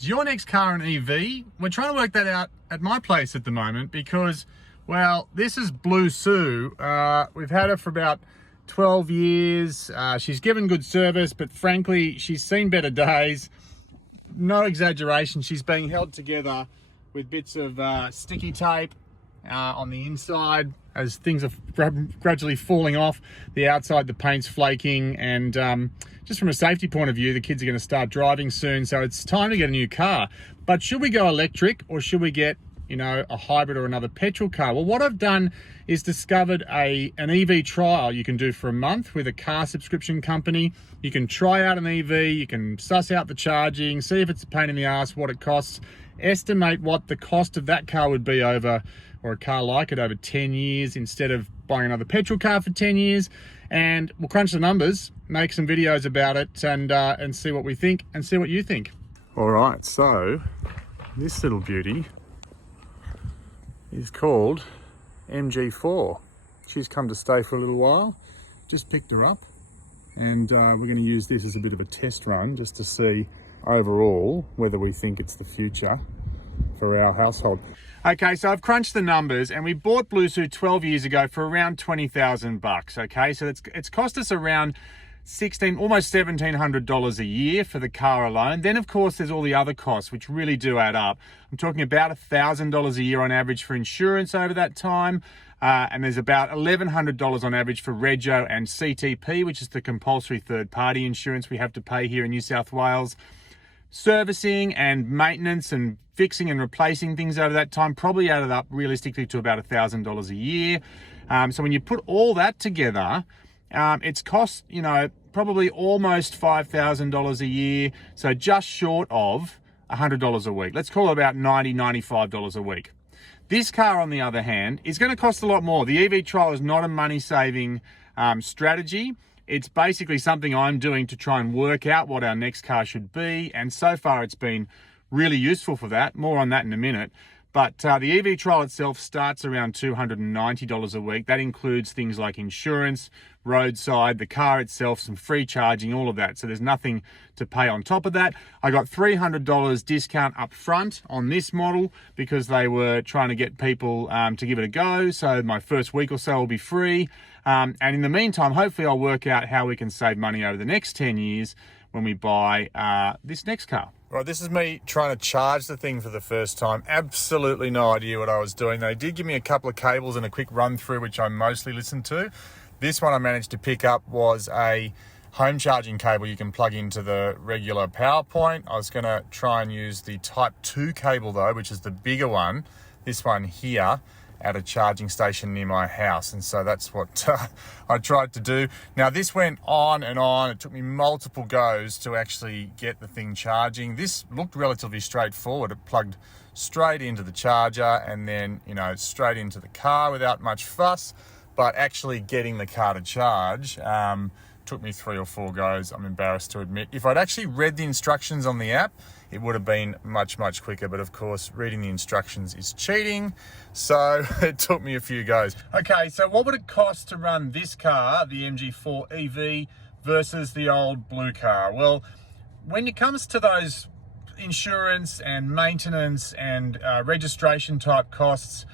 Is your next car an EV? We're trying to work that out at my place at the moment because, well, this is Blue Sue. We've had her for about 12 years. She's given good service, but frankly, she's seen better days. No exaggeration, she's being held together with bits of sticky tape on the inside as things are gradually falling off. The outside, the paint's flaking, and just from a safety point of view, the kids are going to start driving soon, so it's time to get a new car. But should we go electric or should we get, you know, a hybrid or another petrol car? Well, what I've done is discovered an EV trial you can do for a month with a car subscription company. You can try out an EV, you can suss out the charging, see if it's a pain in the ass, what it costs, estimate what the cost of that car would be over, or a car like it, over 10 years instead of buying another petrol car for 10 years. And we'll crunch the numbers, make some videos about it, and see what we think and see what you think. All right, so this little beauty is called MG4. She's come to stay for a little while. Just picked her up, and we're going to use this as a bit of a test run just to see overall whether we think it's the future for our household. Okay, so I've crunched the numbers, and we bought Blue Sue 12 years ago for around 20,000 bucks. Okay, so it's cost us around almost $1,700 a year for the car alone. Then of course there's all the other costs which really do add up. I'm talking about $1,000 a year on average for insurance over that time, and there's about $1,100 on average for Rego and CTP, which is the compulsory third-party insurance we have to pay here in New South Wales. Servicing and maintenance and fixing and replacing things over that time probably added up realistically to about $1,000 a year. So when you put all that together, it's cost, you know, probably almost $5,000 a year. So just short of $100 a week. Let's call it about $90, $95 a week. This car, on the other hand, is going to cost a lot more. The EV trial is not a money-saving strategy. It's basically something I'm doing to try and work out what our next car should be. And so far it's been really useful for that. More on that in a minute. But the EV trial itself starts around $290 a week. That includes things like insurance, roadside, the car itself, some free charging, all of that. So there's nothing to pay on top of that. I got $300 discount up front on this model because they were trying to get people to give it a go. So my first week or so will be free. And in the meantime, hopefully I'll work out how we can save money over the next 10 years when we buy this next car. Right, this is me trying to charge the thing for the first time. Absolutely no idea what I was doing. They did give me a couple of cables and a quick run through, which I mostly listened to. This one I managed to pick up was a home charging cable you can plug into the regular power point. I was going to try and use the Type 2 cable though, which is the bigger one, this one here, at a charging station near my house, and so that's what I tried to do. Now this went on and on. It took me multiple goes to actually get the thing charging. This looked relatively straightforward. It plugged straight into the charger and then, you know, straight into the car without much fuss, but actually getting the car to charge took me 3 or 4 goes, I'm embarrassed to admit. If I'd actually read the instructions on the app, it would have been much, much quicker. But of course, reading the instructions is cheating. So it took me a few goes. Okay, so what would it cost to run this car, the MG4 EV, versus the old blue car? Well, when it comes to those insurance and maintenance and registration type costs,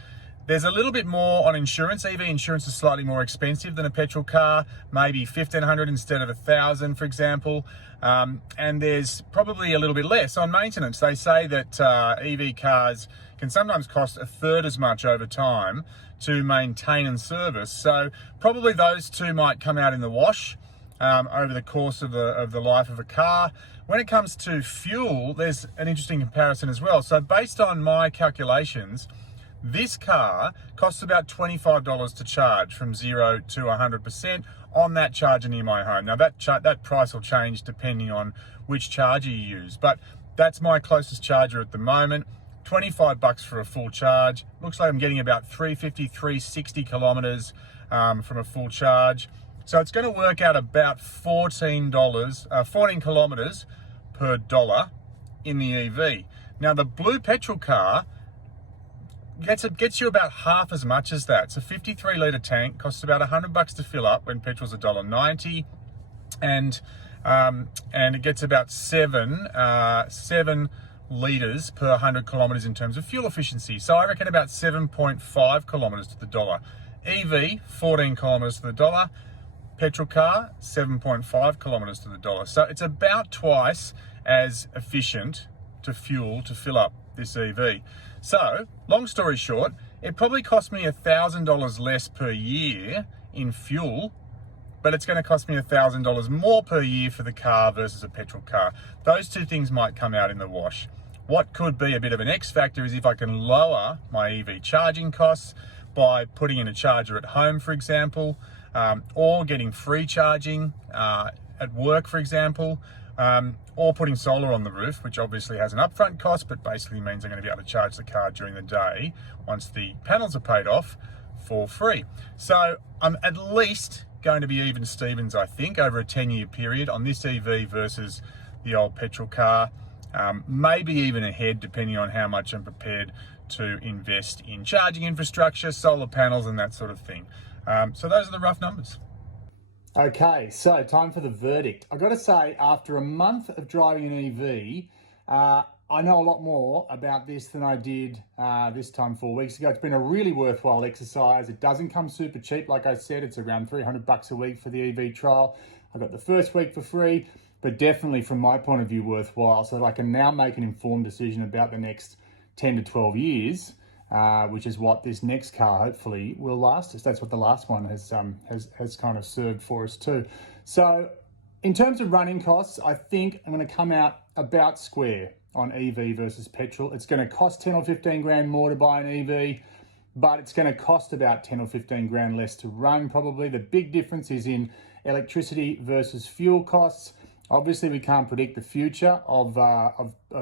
there's a little bit more on insurance. EV insurance is slightly more expensive than a petrol car, maybe $1,500 instead of $1,000, for example. And there's probably a little bit less on maintenance. They say that EV cars can sometimes cost a third as much over time to maintain and service. So probably those two might come out in the wash over the course of the life of a car. When it comes to fuel, there's an interesting comparison as well. So based on my calculations, this car costs about $25 to charge from 0 to 100% on that charger near my home. Now that price will change depending on which charger you use, but that's my closest charger at the moment. 25 bucks for a full charge. Looks like I'm getting about 350, 360 kilometers from a full charge. So it's going to work out about $14 kilometers per dollar in the EV. Now the blue petrol car gets you about half as much as that. It's a 53 litre tank, costs about $100 to fill up when petrol's $1.90, and it gets about seven litres per 100 kilometres in terms of fuel efficiency. So I reckon about 7.5 kilometres to the dollar. EV, 14 kilometres to the dollar. Petrol car, 7.5 kilometres to the dollar. So it's about twice as efficient to fuel to fill up this EV. So, long story short, it probably cost me $1,000 less per year in fuel, but it's going to cost me $1,000 more per year for the car versus a petrol car. Those two things might come out in the wash. What could be a bit of an X factor is if I can lower my EV charging costs by putting in a charger at home, for example, or getting free charging at work, for example, or putting solar on the roof, which obviously has an upfront cost, but basically means I'm going to be able to charge the car during the day once the panels are paid off for free. So I'm at least going to be even Stevens, I think, over a 10-year period on this EV versus the old petrol car. Maybe even ahead, depending on how much I'm prepared to invest in charging infrastructure, solar panels, and that sort of thing. So those are the rough numbers. Okay, so time for the verdict. I've got to say, after a month of driving an EV, I know a lot more about this than I did this time 4 weeks ago. It's been a really worthwhile exercise. It doesn't come super cheap. Like I said, it's around $300 a week for the EV trial. I got the first week for free, but definitely from my point of view, worthwhile. So I can now make an informed decision about the next 10 to 12 years, which is what this next car hopefully will last us. That's what the last one has kind of served for us too. So in terms of running costs, I think I'm going to come out about square on EV versus petrol. It's going to cost 10 or 15 grand more to buy an EV, but it's going to cost about 10 or 15 grand less to run probably. The big difference is in electricity versus fuel costs. Obviously, we can't predict the future of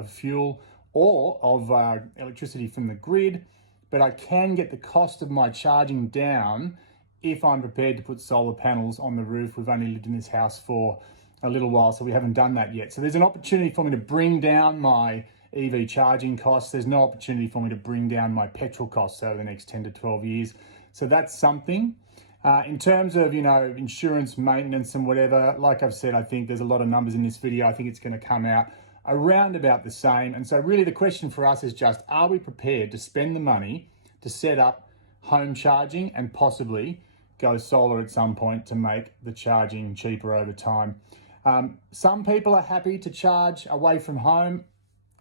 fuel or of electricity from the grid, but I can get the cost of my charging down if I'm prepared to put solar panels on the roof. We've only lived in this house for a little while, so we haven't done that yet. So there's an opportunity for me to bring down my EV charging costs. There's no opportunity for me to bring down my petrol costs over the next 10 to 12 years. So that's something. In terms of, insurance, maintenance and whatever, like I've said, I think there's a lot of numbers in this video. I think it's going to come out around about the same. And so really the question for us is just, are we prepared to spend the money to set up home charging and possibly go solar at some point to make the charging cheaper over time? Some people are happy to charge away from home.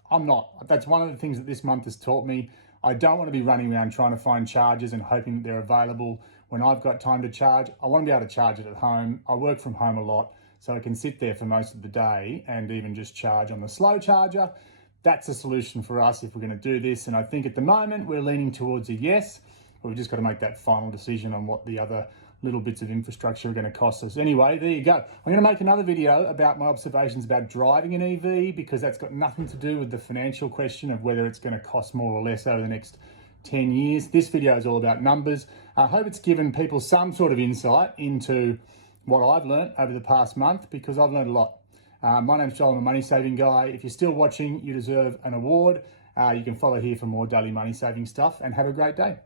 I'm not. That's one of the things that this month has taught me. I don't want to be running around trying to find chargers and hoping that they're available when I've got time to charge. I want to be able to charge it at home. I work from home a lot, so I can sit there for most of the day and even just charge on the slow charger. That's a solution for us if we're going to do this. And I think at the moment we're leaning towards a yes, but we've just got to make that final decision on what the other little bits of infrastructure are going to cost us. Anyway, there you go. I'm going to make another video about my observations about driving an EV, because that's got nothing to do with the financial question of whether it's going to cost more or less over the next 10 years. This video is all about numbers. I hope it's given people some sort of insight into what I've learned over the past month, because I've learned a lot. My name's Joel, I'm a money saving guy. If you're still watching, you deserve an award. You can follow here for more daily money saving stuff, and have a great day.